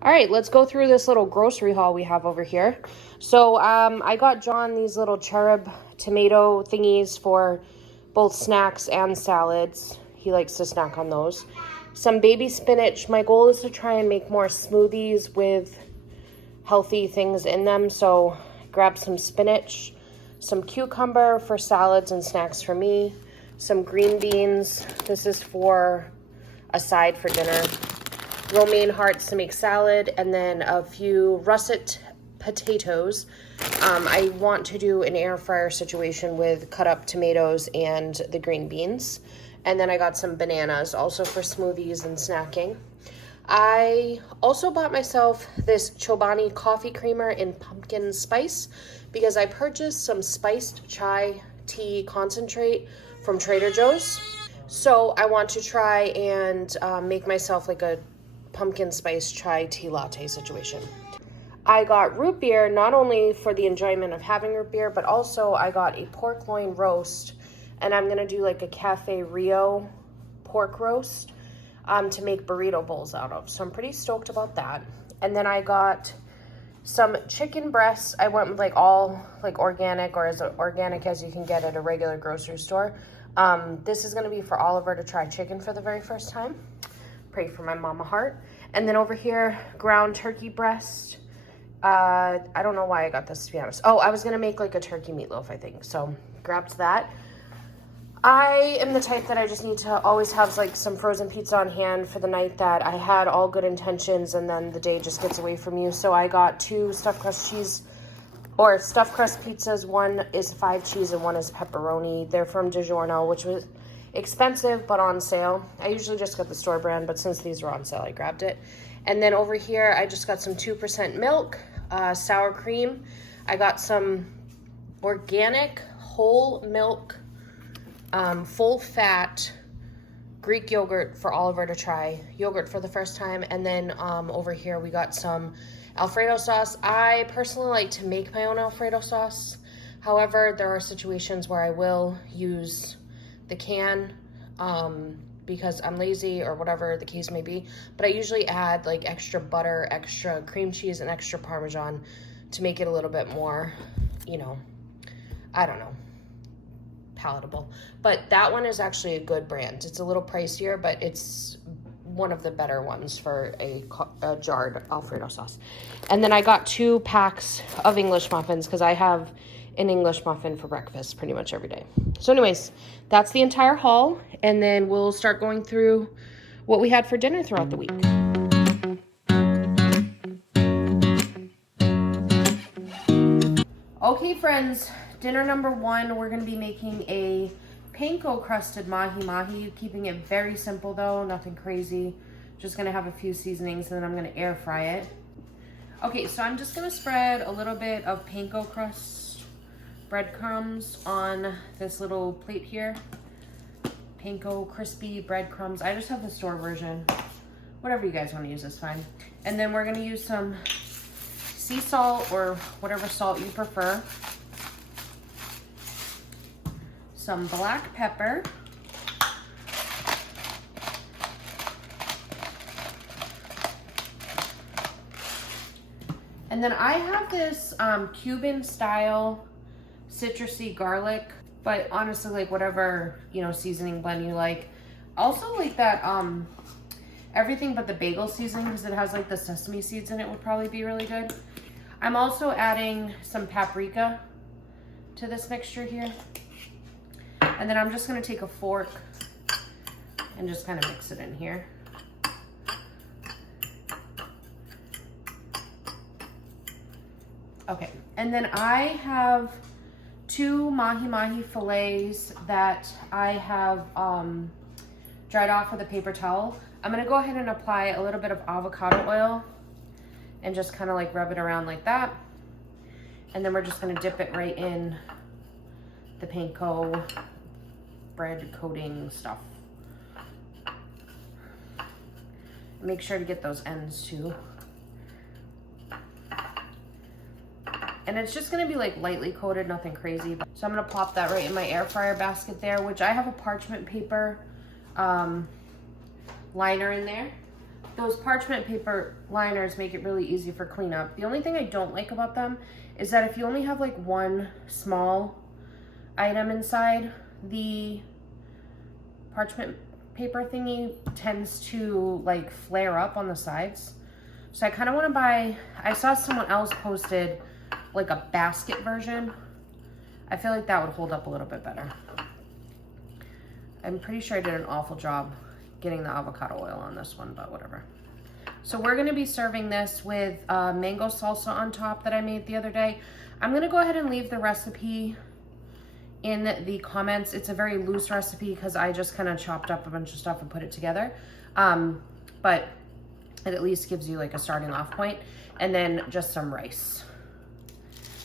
All right, let's go through this little grocery haul we have over here. So I got John these little cherub tomato thingies for both snacks and salads. He likes to snack on those. Some baby spinach. My goal is to try and make more smoothies with healthy things in them. So grab some spinach, some cucumber for salads and snacks for me, some green beans. This is for a side for dinner. Romaine hearts to make salad, and then a few russet potatoes. I want to do an air fryer situation with cut up tomatoes and the green beans. And then I got some bananas also for smoothies and snacking. I also bought myself this Chobani coffee creamer in pumpkin spice because I purchased some spiced chai tea concentrate from Trader Joe's. So I want to try and make myself like a pumpkin spice chai tea latte situation. I got root beer not only for the enjoyment of having root beer, but also I got a pork loin roast, and I'm gonna do like a Cafe Rio pork roast to make burrito bowls out of. So I'm pretty stoked about that. And then I got some chicken breasts. I went with like all like organic, or as organic as you can get at a regular grocery store. This is gonna be for Oliver to try chicken for the very first time. Pray for my mama heart. And then over here, ground turkey breast. I don't know why I got this, to be honest. Oh, I was gonna make like a turkey meatloaf, I think. So grabbed that. I am the type that I just need to always have like some frozen pizza on hand for the night that I had all good intentions and then the day just gets away from you. So I got 2 stuffed crust cheese or stuffed crust pizzas. One is 5 cheese and one is pepperoni. They're from DiGiorno, which was expensive but on sale. I usually just get the store brand, but since these were on sale, I grabbed it. And then over here, I just got some 2% milk, sour cream. I got some organic whole milk, full fat Greek yogurt for Oliver to try, yogurt for the first time. And then over here, we got some Alfredo sauce. I personally like to make my own Alfredo sauce. However, there are situations where I will use the can because I'm lazy or whatever the case may be, but I usually add like extra butter, extra cream cheese, and extra Parmesan to make it a little bit more, you know, I don't know, palatable. But that one is actually a good brand. It's a little pricier, but it's one of the better ones for a jarred Alfredo sauce. And then I got 2 packs of English muffins because I have an English muffin for breakfast pretty much every day. So anyways, that's the entire haul, and then we'll start going through what we had for dinner throughout the week. Okay friends, dinner number 1, we're gonna be making a panko crusted Mahi Mahi, keeping it very simple though, nothing crazy. Just gonna have a few seasonings and then I'm gonna air fry it. Okay, so I'm just gonna spread a little bit of panko crust breadcrumbs on this little plate here. Panko crispy breadcrumbs. I just have the store version. Whatever you guys want to use is fine. And then we're going to use some sea salt or whatever salt you prefer. Some black pepper. And then I have this Cuban style citrusy garlic, but honestly, like whatever, you know, seasoning blend you like. Also like that everything but the bagel seasoning, because it has like the sesame seeds in it, would probably be really good. I'm also adding some paprika to this mixture here, and then I'm just going to take a fork and just kind of mix it in here. Okay, and then I have 2 Mahi Mahi fillets that I have dried off with a paper towel. I'm gonna go ahead and apply a little bit of avocado oil and just kind of like rub it around like that. And then we're just gonna dip it right in the panko bread coating stuff. Make sure to get those ends too. And it's just gonna be like lightly coated, nothing crazy. So I'm gonna pop that right in my air fryer basket there, which I have a parchment paper liner in there. those parchment paper liners make it really easy for cleanup. The only thing I don't like about them is that if you only have like one small item inside, the parchment paper thingy tends to like flare up on the sides. So I kind of want to buy, I saw someone else posted like a basket version. I feel like that would hold up a little bit better. I'm pretty sure I did an awful job getting the avocado oil on this one, but whatever. So we're gonna be serving this with mango salsa on top that I made the other day. I'm gonna go ahead and leave the recipe in the comments. It's a very loose recipe because I just kind of chopped up a bunch of stuff and put it together. But it at least gives you like a starting off point, and then just some rice.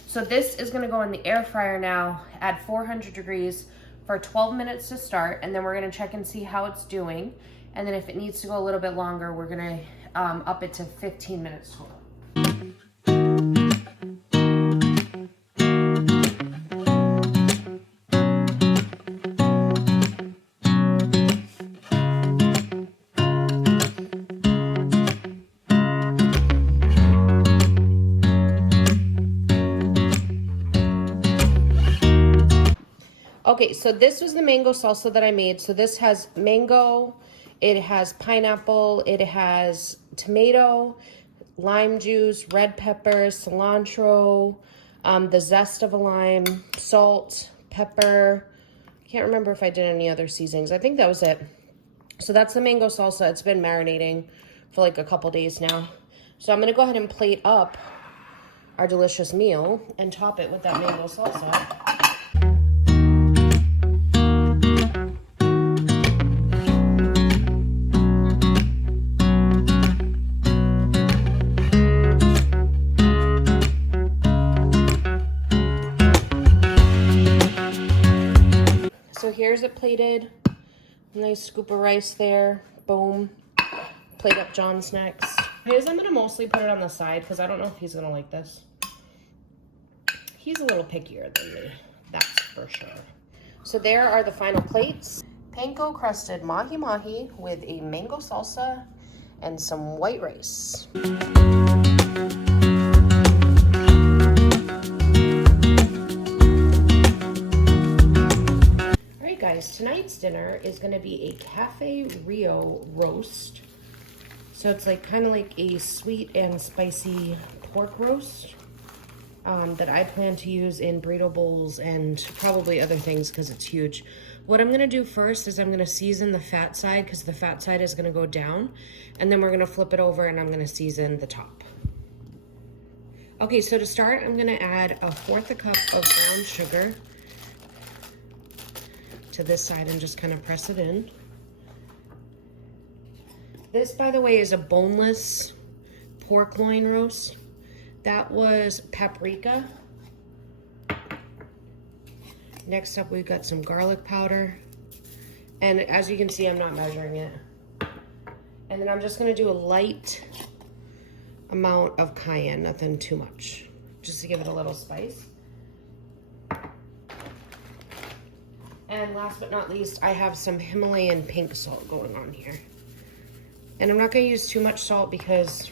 So this is gonna go in the air fryer now at 400 degrees for 12 minutes to start, and then we're gonna check and see how it's doing. And then if it needs to go a little bit longer, we're gonna up it to 15 minutes total. Okay, so this was the mango salsa that I made. So this has mango, it has pineapple, it has tomato, lime juice, red pepper, cilantro, the zest of a lime, salt, pepper. Can't remember if I did any other seasonings. I think that was it. So that's the mango salsa. It's been marinating for like a couple days now. So I'm gonna go ahead and plate up our delicious meal and top it with that mango salsa. So here's it plated. Nice scoop of rice there. Boom. Plate up John's next. Here's, I'm gonna mostly put it on the side because I don't know if he's gonna like this. He's a little pickier than me, that's for sure. So there are the final plates. Panko crusted mahi mahi with a mango salsa and some white rice. Guys, tonight's dinner is going to be a Cafe Rio Roast. So it's like kind of like a sweet and spicy pork roast that I plan to use in burrito bowls and probably other things because it's huge. What I'm going to do first is I'm going to season the fat side because the fat side is going to go down, and then we're going to flip it over and I'm going to season the top. Okay, so to start, I'm going to add 1/4 cup of brown sugar to this side and just kind of press it in. This, by the way, is a boneless pork loin roast. That was paprika. Next up, we've got some garlic powder. And as you can see, I'm not measuring it. And then I'm just gonna do a light amount of cayenne, nothing too much, just to give it a little spice. And last but not least, I have some Himalayan pink salt going on here. And I'm not gonna use too much salt because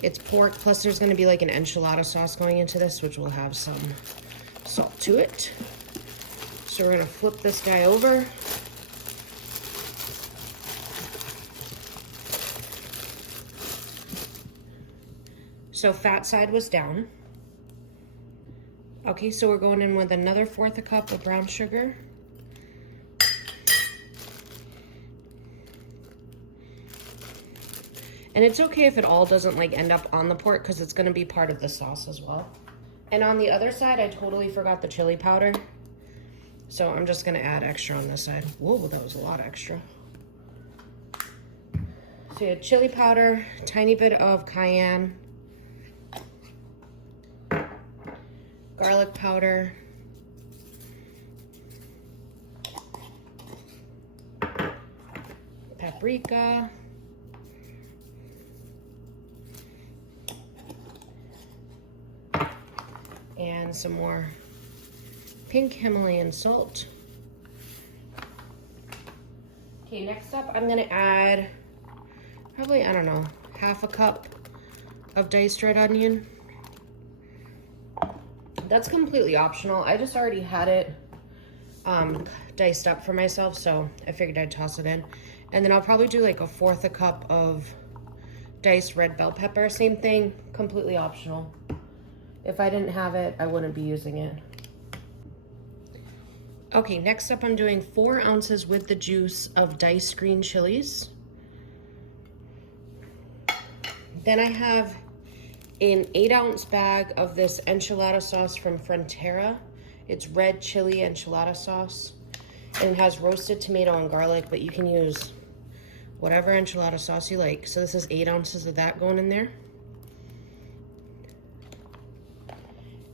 it's pork, plus there's gonna be like an enchilada sauce going into this, which will have some salt to it. So we're gonna flip this guy over. So fat side was down. Okay, so we're going in with another 1/4 cup of brown sugar. And it's okay if it all doesn't like end up on the pork because it's gonna be part of the sauce as well. And on the other side, I totally forgot the chili powder. So I'm just gonna add extra on this side. Whoa, that was a lot extra. So you had chili powder, tiny bit of cayenne, garlic powder, paprika, and some more pink Himalayan salt. Okay, next up I'm gonna add probably, I don't know, half a cup of diced red onion. That's completely optional. I just already had it diced up for myself, so I figured I'd toss it in. And then I'll probably do like a fourth a cup of diced red bell pepper. Same thing, completely optional. If I didn't have it, I wouldn't be using it. Okay, next up I'm doing 4 ounces with the juice of diced green chilies. Then I have an 8-ounce bag of this enchilada sauce from Frontera. It's red chili enchilada sauce. And it has roasted tomato and garlic, but you can use whatever enchilada sauce you like. So this is 8 ounces of that going in there.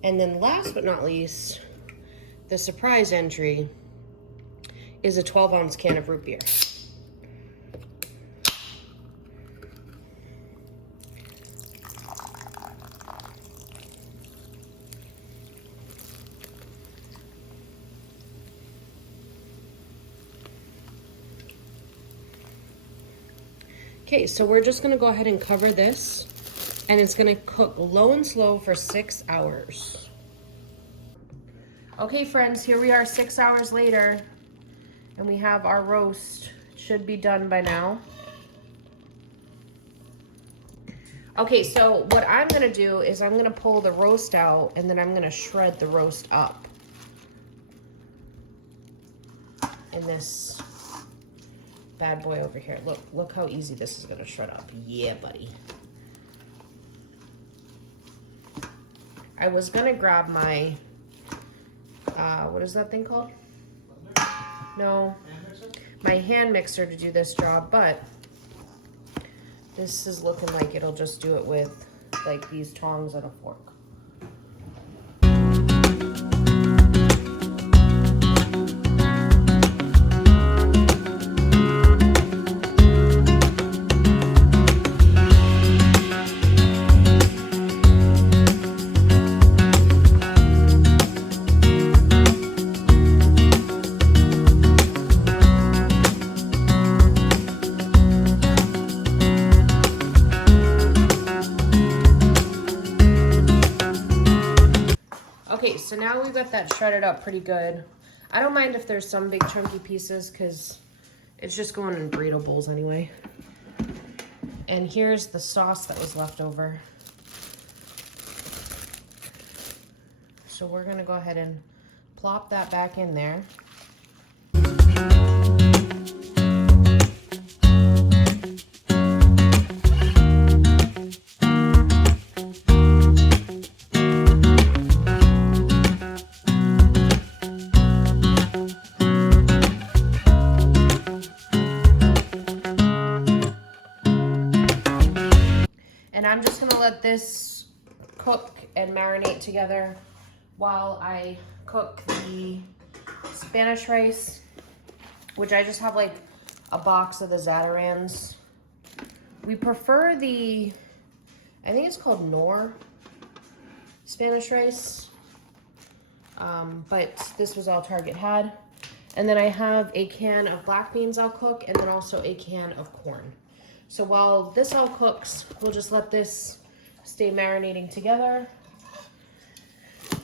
And then last but not least, the surprise entry is a 12-ounce can of root beer. Okay, so we're just gonna go ahead and cover this, and it's gonna cook low and slow for 6 hours. Okay friends, here we are 6 hours later, and we have our roast. It should be done by now. Okay, so what I'm gonna do is I'm gonna pull the roast out, and then I'm gonna shred the roast up in this bad boy over here. Look how easy this is gonna shred up. Yeah, buddy. I was gonna grab my, what is that thing called? No, my hand mixer to do this job, but this is looking like it'll just do it with like these tongs and a fork. Okay, so now we've got that shredded up pretty good. I don't mind if there's some big chunky pieces because it's just going in burrito bowls anyway. And here's the sauce that was left over. So we're gonna go ahead and plop that back in there. And I'm just gonna let this cook and marinate together while I cook the Spanish rice, which I just have like a box of the Zatarans. We prefer the, I think it's called Knorr Spanish rice, but this was all Target had. And then I have a can of black beans I'll cook, and then also a can of corn. So while this all cooks, we'll just let this stay marinating together.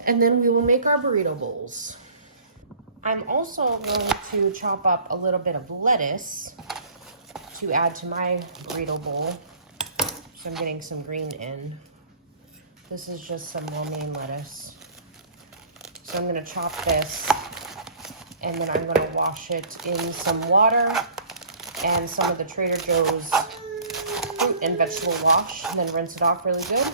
And then we will make our burrito bowls. I'm also going to chop up a little bit of lettuce to add to my burrito bowl. So I'm getting some green in. This is just some romaine lettuce. So I'm gonna chop this, and then I'm gonna wash it in some water and some of the Trader Joe's fruit and vegetable wash, and then rinse it off really good.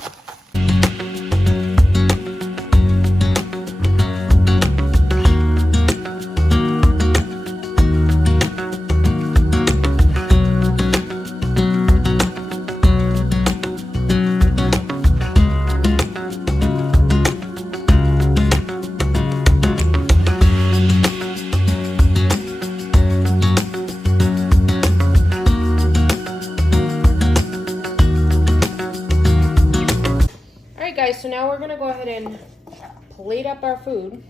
Guys, so now we're gonna go ahead and plate up our food.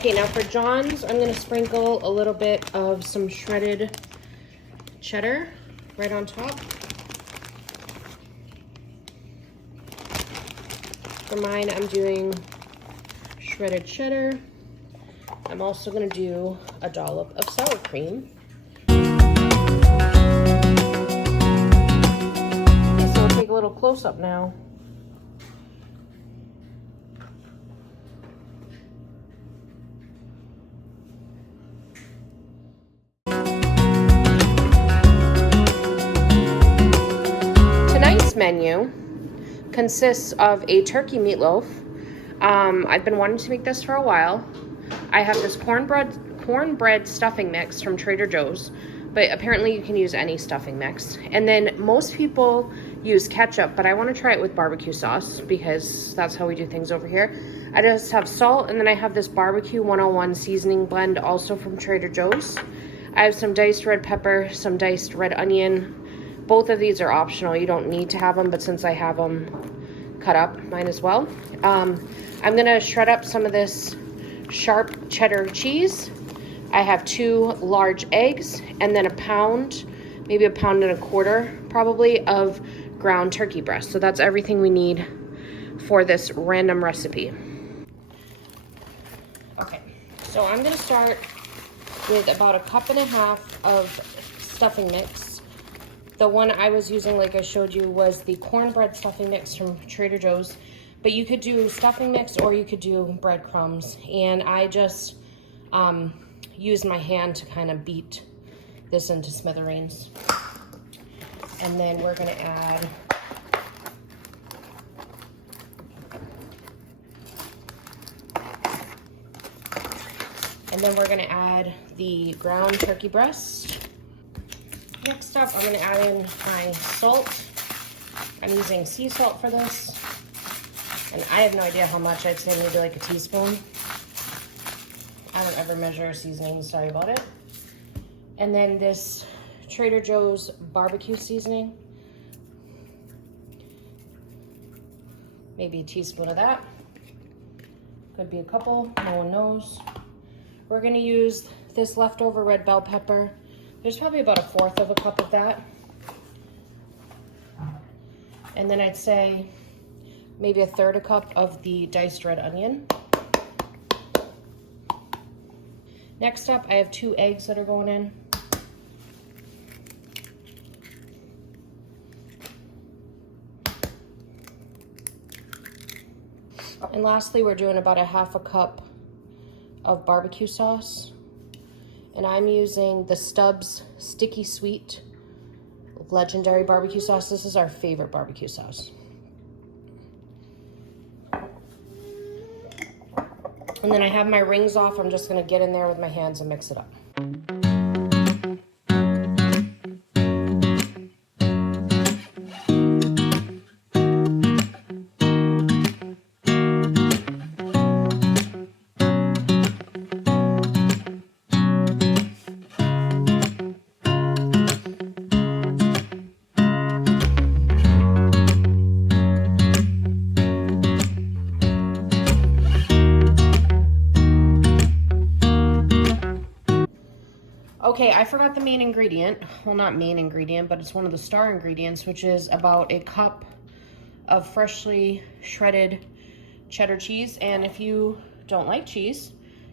Okay, now for John's, I'm gonna sprinkle a little bit of some shredded cheddar right on top. For mine, I'm doing shredded cheddar. I'm also gonna do a dollop of sour cream. Okay, so we'll take a little close-up now. Tonight's menu consists of a turkey meatloaf. I've been wanting to make this for a while. I have this cornbread stuffing mix from Trader Joe's, but apparently you can use any stuffing mix. And then most people use ketchup, but I want to try it with barbecue sauce because that's how we do things over here. I just have salt, and then I have this barbecue 101 seasoning blend also from Trader Joe's. I have some diced red pepper, some diced red onion. Both of these are optional. You don't need to have them, but since I have them cut up, might as well. I'm gonna shred up some of this sharp cheddar cheese. I have 2 large eggs, and then a pound, maybe a pound and a quarter probably, of ground turkey breast. So that's everything we need for this random recipe. Okay, so I'm gonna start with about 1.5 cups of stuffing mix. The one I was using, like I showed you, was the cornbread stuffing mix from Trader Joe's. But you could do stuffing mix or you could do breadcrumbs. And I just used my hand to kind of beat this into smithereens. And then we're gonna add the ground turkey breast. Next up, I'm gonna add in my salt. I'm using sea salt for this. And I have no idea how much. I'd say maybe like a teaspoon. I don't ever measure seasoning, sorry about it. And then this Trader Joe's barbecue seasoning. Maybe a teaspoon of that. Could be a couple, no one knows. We're gonna use this leftover red bell pepper. There's probably about 1/4 of a cup of that. And then I'd say maybe 1/3 a cup of the diced red onion. Next up, I have 2 eggs that are going in. And lastly, we're doing about 1/2 cup of barbecue sauce. And I'm using the Stubbs Sticky Sweet Legendary Barbecue Sauce. This is our favorite barbecue sauce. And then I have my rings off. I'm just gonna get in there with my hands and mix it up. Okay, I forgot the main ingredient. Well, not main ingredient, but it's one of the star ingredients, which is about 1 cup of freshly shredded cheddar cheese. And if you don't like cheese,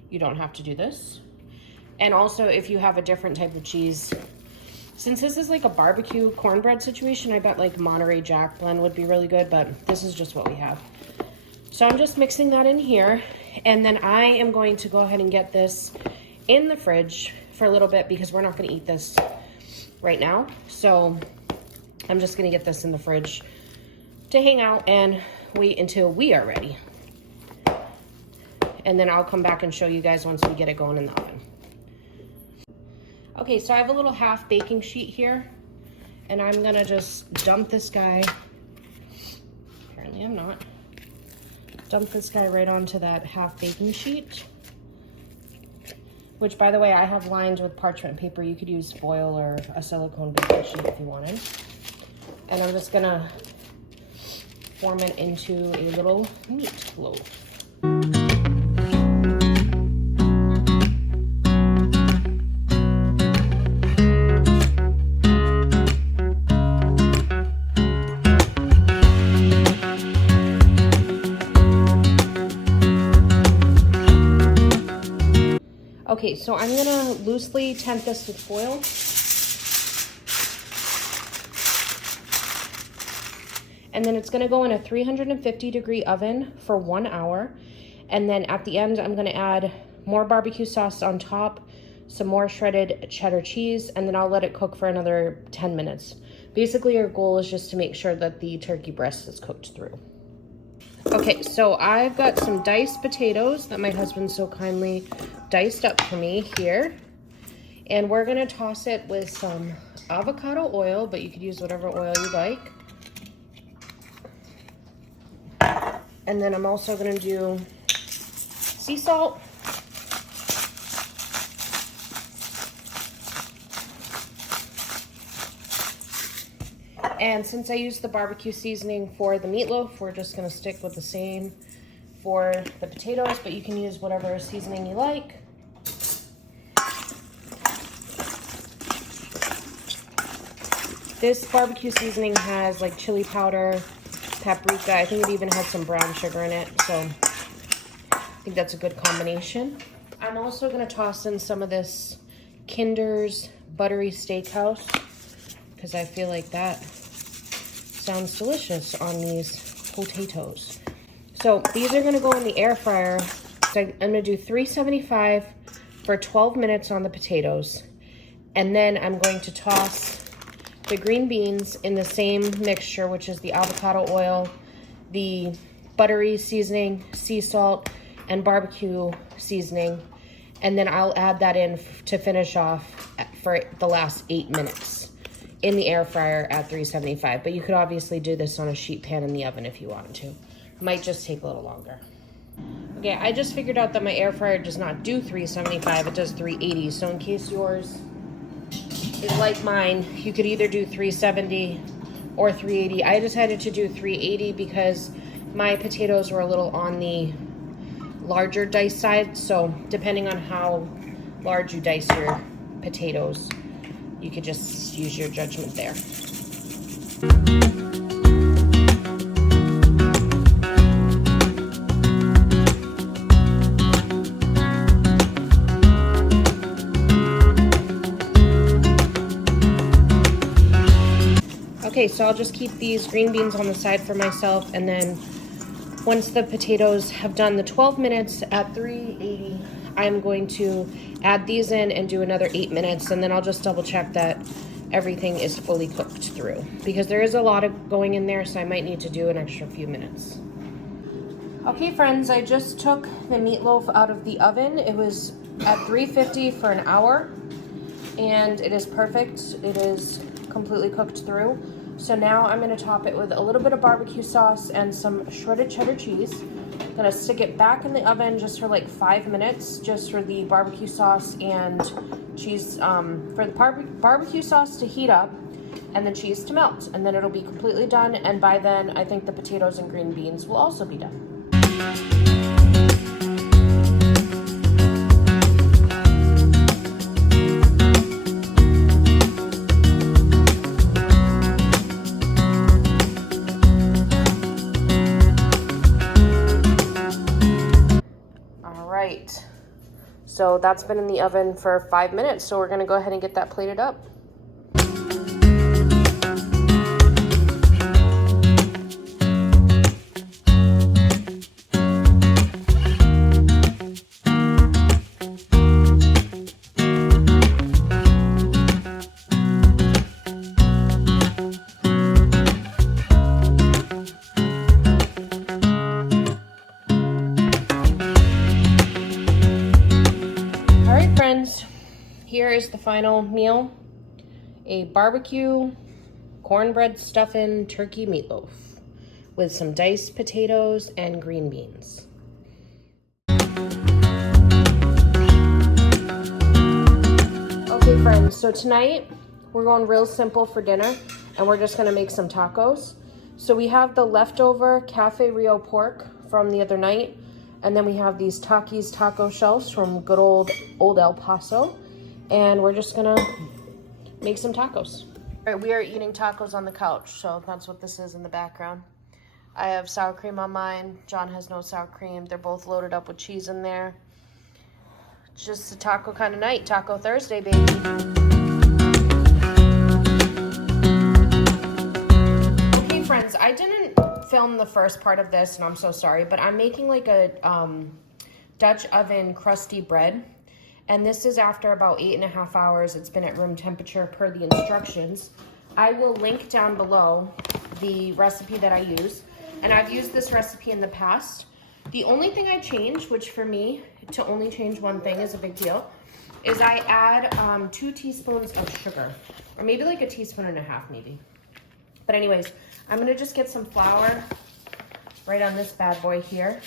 you don't have to do this. And also, if you have a different type of cheese, since this is like a barbecue cornbread situation, I bet like Monterey Jack blend would be really good, but this is just what we have. So I'm just mixing that in here. And then I am going to go ahead and get this in the fridge for a little bit because we're not going to eat this right now. So I'm just going to get this in the fridge to hang out and wait until we are ready. And then I'll come back and show you guys once we get it going in the oven. Okay, so I have a little half baking sheet here, and I'm gonna just dump this guy. Apparently I'm not. Dump this guy right onto that half baking sheet. Which, by the way, I have lined with parchment paper. You could use foil or a silicone baking sheet if you wanted. And I'm just gonna form it into a little meatloaf. Okay, so I'm gonna loosely tent this with foil. And then it's gonna go in a 350-degree oven for 1 hour. And then at the end, I'm gonna add more barbecue sauce on top, some more shredded cheddar cheese, and then I'll let it cook for another 10 minutes. Basically, our goal is just to make sure that the turkey breast is cooked through. Okay, so I've got some diced potatoes that my husband so kindly diced up for me here. And we're gonna toss it with some avocado oil, but you could use whatever oil you like. And then I'm also gonna do sea salt. And since I used the barbecue seasoning for the meatloaf, we're just gonna stick with the same for the potatoes, but you can use whatever seasoning you like. This barbecue seasoning has like chili powder, paprika. I think it even has some brown sugar in it, so I think that's a good combination. I'm also gonna toss in some of this Kinder's Buttery Steakhouse because I feel like that sounds delicious on these potatoes. So these are gonna go in the air fryer. So I'm gonna do 375 for 12 minutes on the potatoes. And then I'm going to toss the green beans in the same mixture, which is the avocado oil, the buttery seasoning, sea salt, and barbecue seasoning. And then I'll add that in to finish off for the last 8 minutes in the air fryer at 375. But you could obviously do this on a sheet pan in the oven if you wanted to. Might just take a little longer. Okay, I just figured out that my air fryer does not do 375, it does 380. So in case yours is like mine, you could either do 370 or 380. I decided to do 380 because my potatoes were a little on the larger dice side. So depending on how large you dice your potatoes, you could just use your judgment there. Okay, so I'll just keep these green beans on the side for myself, and then once the potatoes have done the 12 minutes at 380, I'm going to add these in and do another 8 minutes, and then I'll just double check that everything is fully cooked through, because there is a lot of going in there, so I might need to do an extra few minutes. Okay friends, I just took the meatloaf out of the oven. It was at 350 for an hour, and it is perfect. It is completely cooked through. So now I'm gonna top it with a little bit of barbecue sauce and some shredded cheddar cheese. I'm gonna stick it back in the oven just for like 5 minutes, just for the barbecue sauce and cheese, for the barbecue sauce to heat up and the cheese to melt. And then it'll be completely done. And by then, I think the potatoes and green beans will also be done. So that's been in the oven for 5 minutes, so we're gonna go ahead and get that plated up. Here is the final meal, a barbecue cornbread stuffing turkey meatloaf with some diced potatoes and green beans. Okay friends, so tonight we're going real simple for dinner, and we're just gonna make some tacos. So we have the leftover Cafe Rio pork from the other night, and then we have these Takis taco shells from good old El Paso. And we're just gonna make some tacos. All right, we are eating tacos on the couch, so that's what this is in the background. I have sour cream on mine. John has no sour cream. They're both loaded up with cheese in there. Just a taco kind of night. Taco Thursday, baby. Okay, friends, I didn't film the first part of this, and I'm so sorry, but I'm making like a Dutch oven crusty bread. And this is after about 8.5 hours. It's been at room temperature per the instructions. I will link down below the recipe that I use. And I've used this recipe in the past. The only thing I change, which for me, to only change one thing is a big deal, is I add 2 teaspoons of sugar. Or maybe like 1.5 teaspoons maybe. But anyways, I'm gonna just get some flour right on this bad boy here.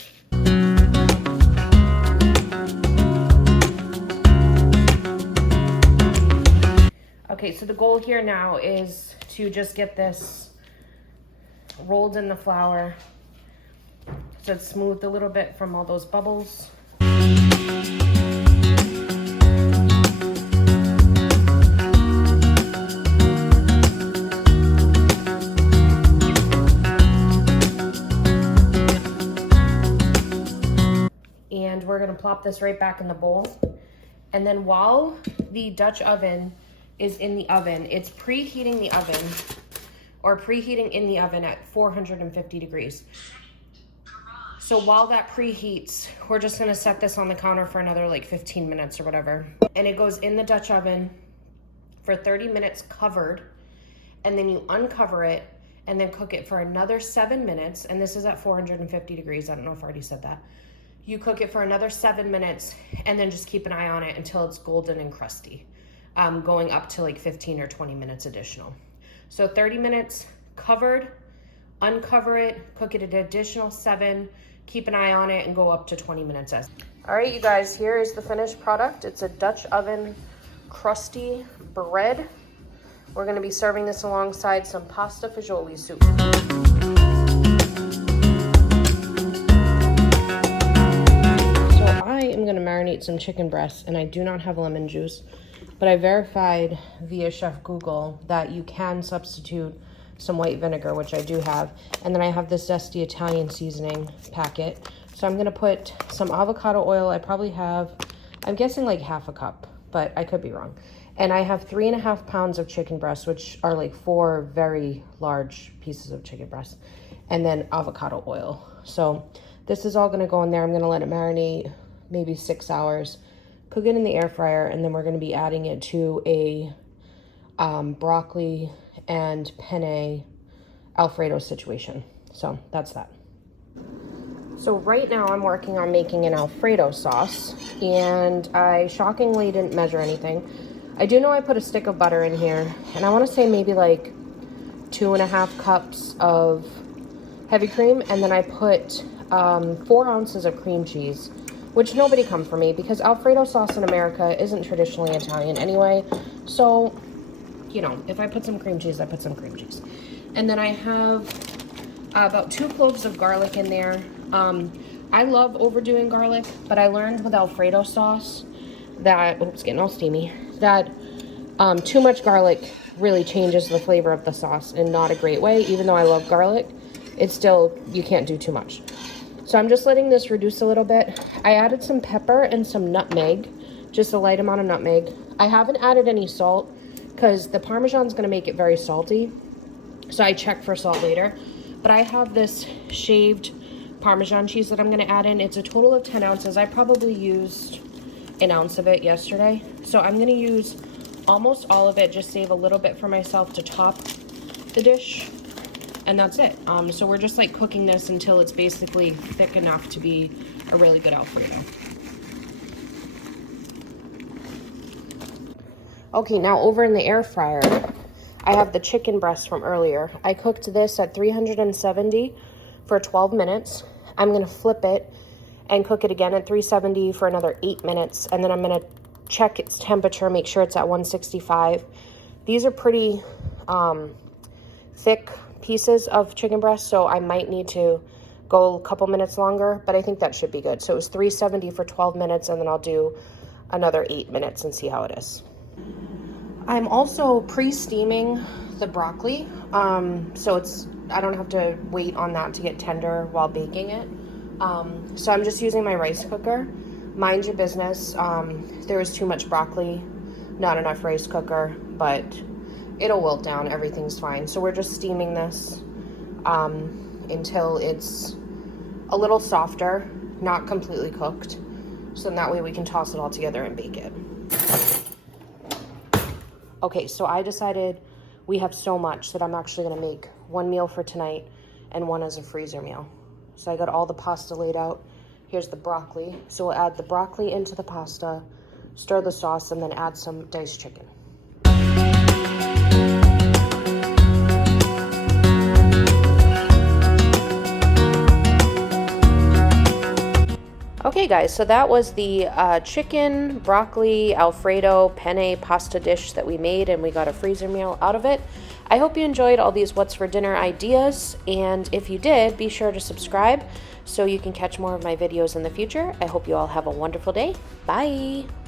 Okay, so the goal here now is to just get this rolled in the flour so it's smoothed a little bit from all those bubbles. And we're gonna plop this right back in the bowl. And then while the Dutch oven is in the oven, it's preheating the oven, or preheating in the oven at 450 degrees. So while that preheats, we're just gonna set this on the counter for another like 15 minutes or whatever. And it goes in the Dutch oven for 30 minutes covered, and then you uncover it and then cook it for another 7 minutes. And this is at 450 degrees. I don't know if I already said that. You cook it for another 7 minutes and then just keep an eye on it until it's golden and crusty. Going up to like 15 or 20 minutes additional. So 30 minutes covered, uncover it, cook it an additional 7, keep an eye on it, and go up to 20 minutes. All right, you guys, here is the finished product. It's a Dutch oven crusty bread. We're gonna be serving this alongside some pasta fagioli soup. So I am gonna marinate some chicken breasts, and I do not have lemon juice. But I verified via Chef Google that you can substitute some white vinegar, which I do have. And then I have this Zesty Italian seasoning packet. So I'm gonna put some avocado oil. I probably have, I'm guessing like half a cup, but I could be wrong. And I have 3.5 pounds of chicken breasts, which are like 4 very large pieces of chicken breast. And then avocado oil. So this is all gonna go in there. I'm gonna let it marinate maybe 6 hours. Cook it in the air fryer, and then we're going to be adding it to a broccoli and penne Alfredo situation. So that's that. So right now I'm working on making an Alfredo sauce, and I shockingly didn't measure anything. I do know I put a stick of butter in here, and I want to say maybe like 2.5 cups of heavy cream, and then I put 4 ounces of cream cheese, which nobody come for me because Alfredo sauce in America isn't traditionally Italian anyway. So, you know, if I put some cream cheese, I put some cream cheese. And then I have about 2 cloves of garlic in there. I love overdoing garlic, but I learned with Alfredo sauce that, oops, getting all steamy, that too much garlic really changes the flavor of the sauce in not a great way. Even though I love garlic, it's still, you can't do too much. So I'm just letting this reduce a little bit. I added some pepper and some nutmeg, just a light amount of nutmeg. I haven't added any salt because the Parmesan is going to make it very salty. So I check for salt later. But I have this shaved Parmesan cheese that I'm going to add in. It's a total of 10 ounces. I probably used an ounce of it yesterday. So I'm going to use almost all of it, just save a little bit for myself to top the dish. And that's it. So we're just like cooking this until it's basically thick enough to be a really good Alfredo. Okay, now over in the air fryer, I have the chicken breast from earlier. I cooked this at 370 for 12 minutes. I'm gonna flip it and cook it again at 370 for another 8 minutes. And then I'm gonna check its temperature, make sure it's at 165. These are pretty thick pieces of chicken breast, so I might need to go a couple minutes longer, but I think that should be good. So it was 370 for 12 minutes, and then I'll do another 8 minutes and see how it is. I'm also pre-steaming the broccoli, so I don't have to wait on that to get tender while baking it. So I'm just using my rice cooker. mind your business. There was too much broccoli, not enough rice cooker, but it'll wilt down. Everything's fine. So we're just steaming this until it's a little softer, not completely cooked. So then that way we can toss it all together and bake it. Okay, so I decided we have so much that I'm actually gonna make one meal for tonight and one as a freezer meal. So I got all the pasta laid out. Here's the broccoli. So we'll add the broccoli into the pasta, stir the sauce, and then add some diced chicken. Okay guys, so that was the chicken, broccoli, Alfredo, penne pasta dish that we made, and we got a freezer meal out of it. I hope you enjoyed all these what's for dinner ideas, and if you did, be sure to subscribe so you can catch more of my videos in the future. I hope you all have a wonderful day. Bye!